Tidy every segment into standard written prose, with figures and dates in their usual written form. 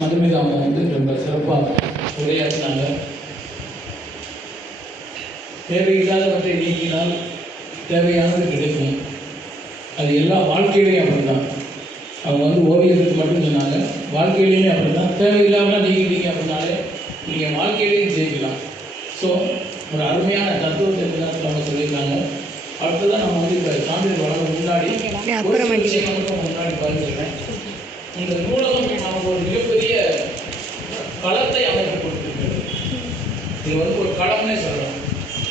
மதுமிதா அவங்க ரொம்ப சிறப்பாக உரையாற்றினாங்க. தேவையில்லாதவற்றை நீக்கினால் தேவையானது கிடைக்கும். அது எல்லா வாழ்க்கையிலையும் அப்படிதான். அவங்க ஓவியத்துக்கு மட்டும் சொன்னாங்க, வாழ்க்கையிலையுமே அப்படிதான். தேவையில்லாமல் நீக்கிட்டீங்க அப்படின்னாலே நீங்கள் வாழ்க்கையிலையும் ஜெயிக்கலாம். ஸோ ஒரு அருமையான தத்துவத்தை தான் அவங்க சொல்லியிருக்காங்க. அடுத்ததான் நம்ம இப்போ சான்றிதழ் வழங்க முன்னாடி முன்னாடி பார்த்துருக்கேன். இந்த நூலகம் நமக்கு ஒரு மிகப்பெரிய களத்தை அமைத்து கொடுத்திருக்கிறது. இது ஒரு களம்னே சொல்லலாம்.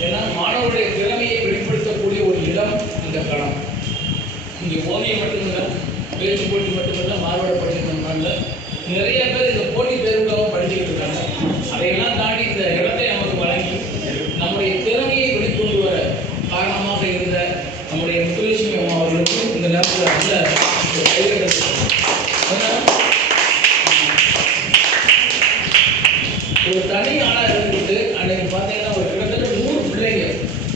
ஏன்னா மாணவருடைய திறமையை வெளிப்படுத்தக்கூடிய ஒரு இடம் இந்த களம். இங்கே ஓவியம் மட்டுமில்லை, பேச்சு போட்டி மட்டுமில்லை, மாறுபாட படிக்கணும்னால நிறைய பேர் இந்த போட்டி தேர்வுக்காக படிச்சுக்கிட்டு இருக்காங்க. அதையெல்லாம் தாண்டி இந்த இடத்தை நமக்கு வழங்கி நம்முடைய திறமையை வெளிக்கொண்டு வர காரணமாக இருந்த நம்முடைய முத்துலட்சுமி அம்மா அவர்களுக்கு இந்த நேரத்தில் நல்ல கைவிடுறது. ஒரு தனி ஆளாக இருந்துட்டு அன்னைக்கு பார்த்தீங்கன்னா ஒரு கிட்டத்தட்ட 100 பிள்ளைங்க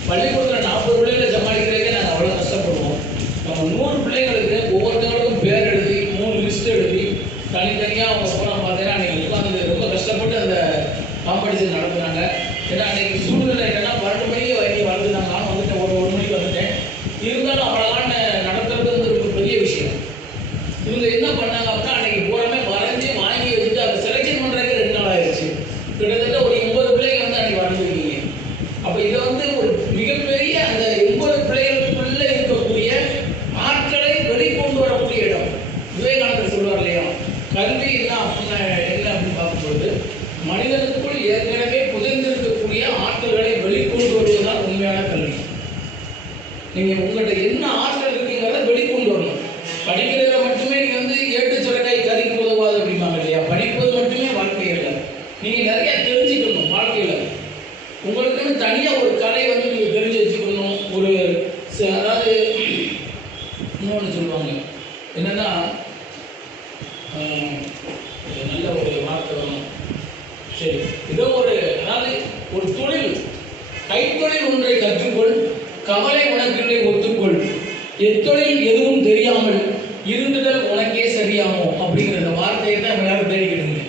பள்ளிக்கூடத்தில் 40 பிள்ளைகளை சமாளிக்கிறதுக்கே நாங்கள் அவ்வளோ கஷ்டப்படுவோம். நம்ம 100 பிள்ளைங்களுக்கு ஒவ்வொருத்தவங்களுக்கும் பேர் எழுதி 3 லிஸ்ட் எழுதி தனித்தனியாக அவங்க போனால் பார்த்தீங்கன்னா அன்னைக்கு உட்காந்து ரொம்ப கஷ்டப்பட்டு அந்த காம்படிஷன் நடத்துனாங்க. ஏன்னா அன்னைக்கு சூழ்நிலை என்னன்னா 12 மணிக்கு வாங்கி வளர்ந்துட்டாங்க. நானும் வந்துட்டேன், ஒரு மணிக்கு வந்துட்டேன். இருந்தாலும் அவ்வளோதான் நடத்துறது ஒரு பெரிய விஷயம். இவங்க என்ன பண்ணாங்க அப்படின்னா அன்னைக்கு பூராமே வரைஞ்சி வாங்கி வச்சுட்டு அதை செலக்ஷன் பண்ணுறதுக்கு 2 நாள் ஆயிடுச்சு. கிட்டத்தட்ட ஒரு 80 பிள்ளைங்க அன்னைக்கு வரைஞ்சிருக்கீங்க. அப்போ இதை ஒரு மிகப்பெரிய அந்த 80 பிள்ளைகளுக்குள்ள இருக்கக்கூடிய ஆட்களை வெளிக்கொண்டு வரக்கூடிய இடம். விவேகானந்தர் சொல்வார் இல்லையா, கல்வி என்ன அப்படின்னு பார்க்கும்போது மனிதனுக்குள் ஏற்கனவே புதைந்திருக்கக்கூடிய ஆற்றல்களை வெளிக்கொண்டு வருவதுதான் உண்மையான கல்வி. நீங்கள் உங்கள்கிட்ட என்ன ஆற்றல் இருக்குங்கிறத வெளிக்கொண்டு வரணும். படிக்கிறதுல மட்டுமே நீங்கள் ஏட்டு சுரக்காய் கறிக்கு உதவாது அப்படிம்பாங்க இல்லையா, படிப்பது மட்டுமே வாழ்க்கை இல்லை. நீங்கள் நிறைய தெரிஞ்சுக்கணும் வாழ்க்கையில். உங்களுக்குன்னு தனியாக ஒரு கலை நீங்கள் தெரிஞ்சு வச்சுக்கணும். ஒரு அதாவது இன்னொன்று சொல்லுவாங்க என்னன்னா, நல்ல ஒரு வார்த்தை வரணும். சரி, ஏதோ அதாவது ஒரு தொழில், கைத்தொழில் ஒன்றை கற்றுக்கொள், கவலை உனக்கில்லை ஒத்துக்கொள், எத்தொழில் எதுவும் தெரியாமல் இருந்துதல் உனக்கே சரியாமோ அப்படிங்கிற அந்த வார்த்தையை தான் எல்லாரும் தேடிக்கிட்டு.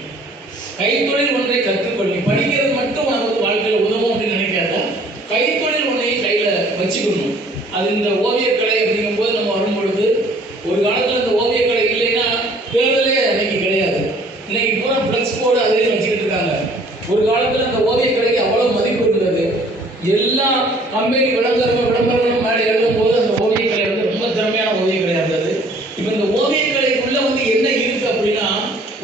கைத்தொழில் ஒன்றை கற்றுக்கொள். நீ படிக்கிறது மட்டும் உனக்கு வாழ்க்கையில் உதவும் அப்படின்னு நினைக்காத, கைத்தொழில் ஒன்றையும் கையில் வச்சுக்கணும். அது இந்த ஓவியக்கலை அப்படிங்கும்போது நம்ம வரும்பொழுது ஒரு காலத்தில் இந்த ஓவியக்கலை இல்லைன்னா தேர்தலே அன்னைக்கு கிடையாது. இன்னைக்கு பூரா ஃப்ளெக்ஸ் போர்டு அதையும் வச்சுக்கிட்டு இருக்காங்க. ஒரு காலத்தில் அந்த ஓவியக்கலைக்கு அவ்வளோ மதிப்பு இருந்தது. எல்லா கம்பெனி விளம்பரங்களும் மேலே எழுதும் போது அந்த ஓவியக்கலை ரொம்ப திறமையான ஓவியக்கலையாக இருந்தது. இப்போ இந்த ஓவியக்கலைக்குள்ள என்ன இருக்கு அப்படின்னா,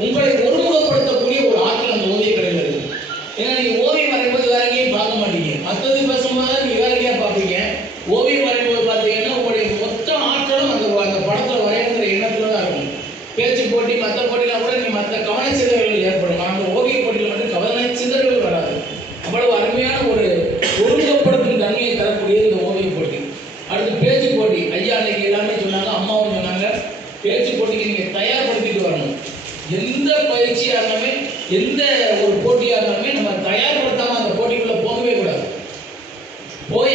உங்களை ஒருமுகப்படுத்தக்கூடிய ஒரு ஆற்றல் அந்த ஓவியக்கலையில் இருக்கு. ஏன்னா நீங்கள் ஓவியம் வரையும்போது வேற எங்கேயும் பார்க்க மாட்டீங்க, மற்றது பேசும்போது தான் நீங்கள் வேற எங்கேயா பார்ப்பீங்க. ஓவியம் வரையும்போது பார்த்தீங்கன்னா உங்களுடைய மொத்த ஆற்றலும் அந்த படத்தில் வரையணுங்கிற எண்ணத்தில் தான் இருக்கும். பேச்சு போட்டி மற்ற போட்டியில் கூட நீங்கள் மற்ற கவன சிதறல்கள் ஏற்படும். அந்த ஓவிய போட்டியில் மட்டும் கவன சிதறல்கள் வராது. அவ்வளவு அருமையான ஒரு ஒருமுகப்படுத்தும் தன்மையை தரக்கூடிய இந்த ஓவிய போட்டி. அடுத்து பேச்சு போட்டி. ஐயா அன்னைக்கு எல்லாமே சொன்னாங்க, அம்மாவும் சொன்னாங்க, பேச்சு போட்டிக்கு நீங்கள் தயார்படுத்திட்டு வரணும். எந்த பயிற்சியாக இருந்தாலுமே எந்த ஒரு போட்டியாக இருந்தாலுமே நம்ம தயார்படுத்தாமல் அந்த போட்டிக்குள்ளே போகவே கூடாது.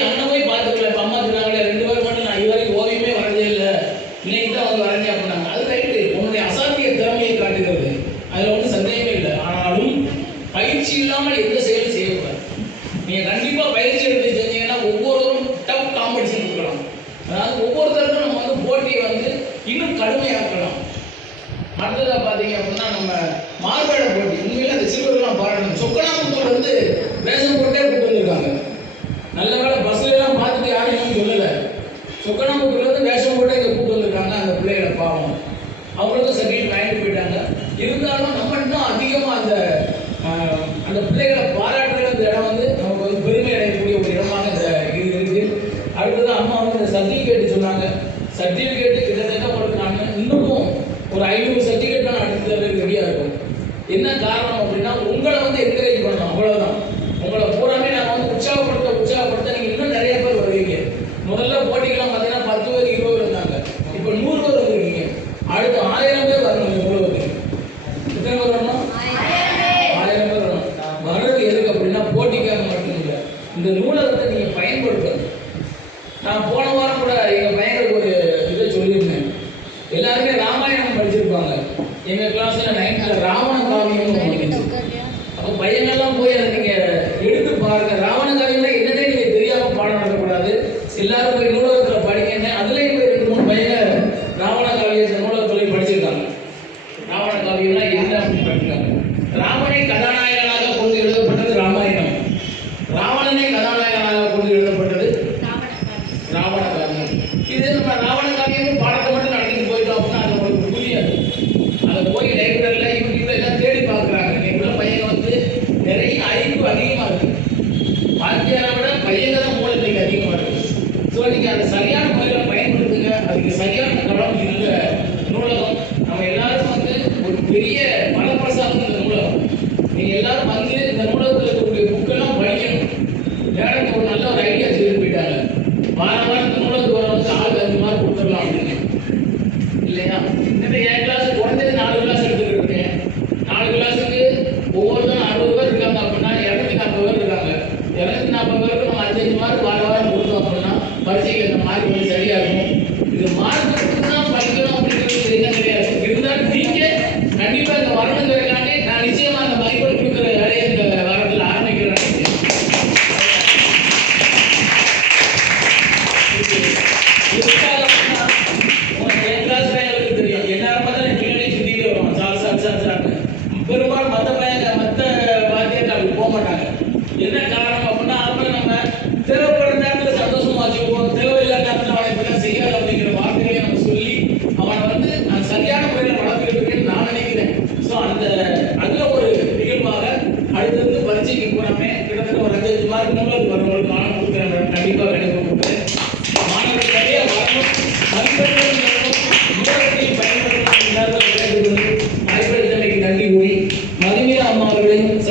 அண்ணன் போய் பார்த்துக்கலாம். இப்போ அம்மா சொன்னாங்களே 2 பேர் மட்டும் நான் இதுவரைக்கும் ஓவியமே வரைஞ்சே இல்லை, இன்னைக்கு தான் வரைஞ்சேன் அப்படின்னாங்க. அது ரைட்டு, உன்னுடைய அசாத்திய திறமையை காட்டுகிறது, அதில் ஒன்றும் சந்தேகமே இல்லை. ஆனாலும் பயிற்சி இல்லாமல் எந்த செயலும் செய்யக்கூடாது. நீங்கள் கண்டிப்பாக பயிற்சி எடுத்து செஞ்சீங்கன்னா ஒவ்வொருவரும் டஃப் காம்படிஷன் கொடுக்கலாம். அதாவது ஒவ்வொருத்தருக்கும் நம்ம போட்டியை இன்னும் கடுமையாக்கலாம். அடுத்ததாக பார்த்தீங்க அப்படின்னா நம்ம மார்பேட போட்டி. உண்மையில அந்த சிறுவர்கள்லாம் பாராட்டணும். சொக்கனாமுத்தூர்லேருந்து வேஷம் போட்டே கூட்டு வந்திருக்காங்க. நல்ல வேலை பஸ்லாம் பார்த்துட்டு யாரும் சொல்லலை. சொக்கனாமுத்தூர்லேருந்து வேஷம் போட்டே இங்கே கூட்டு வந்திருக்காங்க. அந்த பிள்ளைகளை பாவம், அவங்களுக்கும் சர்டிஃபிகேட் வாங்கிட்டு போயிட்டாங்க. இருந்தாலும் நம்ம இன்னும் அதிகமாக அந்த பிள்ளைகளை பாராட்டுற அந்த இடம் நமக்கு பெருமை அடையக்கூடிய ஒரு இடமாக இந்த இருக்கு. அடுத்தது அம்மா இந்த சர்டிஃபிகேட் சொன்னாங்க. சர்டிஃபிகேட்டு கிட்டத்தட்ட நான் இன்னமும் ஒரு 500 சர்டிஃபிகேட் நான் அடுத்து ரெடியாக இருக்கும். என்ன காரணம் அப்படின்னா உங்களை என்கரேஜ் பண்ணணும், அவ்வளோதான். உங்களை பூராமே நாங்கள் உற்சாகப்படுத்த நீங்கள் இன்னும் நிறைய பேர் வருவீங்க. முதல்ல போட்டிக்கெல்லாம் பார்த்தீங்கன்னா 10 பேர் 20 பேர் இருந்தாங்க. இப்போ 100 பேர் வந்துருக்கீங்க. அடுத்து 1000 பேர் வரணும். இந்த நூலகத்துக்கு எத்தனை பேர் வரணும்? 1000 பேர் வரணும். வர்றது எதுக்கு அப்படின்னா போட்டிக்காக மட்டும் இல்லை, இந்த நூலகத்தை நீங்கள் பயன்படுத்தணும். நான் போன வாரம் கூட எங்கள் பையனுக்கு ஒரு இதை சொல்லியிருந்தேன். எல்லாருமே ராமாயணம் படிச்சிருப்பாங்க. எங்கள் கிளாஸில் 9th ராவணன் எல்லாரும் வந்து இந்த நூலகத்தில் இருக்கக்கூடிய புக்கெல்லாம் படிக்கணும். மேடம் ஒரு நல்ல ஒரு ஐடியா சொல்லி போயிட்டாங்க. வாரம் இந்த நூலகத்துக்கு வர வந்து ஆளுக்கு 5 மார்க் கொடுத்துடலாம் அப்படின்னு இல்லையா? இந்த என் கிளாஸ் குறைஞ்சது 4 கிளாஸ் எடுத்துக்கிட்டு இருக்கேன். 4 கிளாஸுக்கு ஒவ்வொருத்தரும் 60 பேர் இருக்காங்க அப்படின்னா 240 பேர் இருக்காங்க. 240 பேருக்கு நம்ம 5 மார்க் வாரம் கொடுத்தோம் அப்படின்னா பரீட்சைக்கு அந்த மார்க் வந்து சரியா இருக்கும். இது மார்க் தான் படிக்கணும் அப்படிங்கிறது என்ன கிடையாது. இருந்தாலும் நீங்க கண்டிப்பா இந்த வரணுங்கிறதுக்காண்டி நான் நிச்சயமா அந்த பைபிள் கொடுக்குற வேலையை இந்த வாரத்தில் ஆரம்பிக்கிறேன். என் கிளாஸ் பையனுக்கு தெரியும். எல்லாரும் பார்த்தா பின்னாடி சுத்திட்டு வருவான். சார் பெரும்பாலும் மற்ற வாத்தியார்கள் அப்படி போக மாட்டாங்க. என்ன காரணம் அப்படின்னா அப்புறம் நம்ம தேவைப்படுற நேரத்தில் சந்தோஷமா வச்சுக்குவோம், தேவையில்லாத நேரத்தில் அவனை இப்படிலாம் செய்யாது அப்படிங்கிற வார்த்தைகளை நம்ம சொல்லி அவனை வந்து நான் சரியான முறையில் வளர்த்துக்கிட்டு இருக்கேன்னு நான் நினைக்கிறேன். ஸோ அதுல ஒரு நிகழ்வாக அடுத்தது பரீட்சைக்கு போறாமே கிட்டத்தட்ட ஒரு 5 மார்க் நூலுக்கு வரவங்களுக்கு நானும் கொடுக்குறேன். கண்டிப்பாக கொடுக்குறேன். மாணவர்கள் நிறைய வரணும், மதிப்பெண்கள் நூலகத்தையும் பயன்படுத்தணும். வாய்ப்பளித்தமைக்கு நன்றி கூறி மதுமிதா அம்மா அவர்களையும்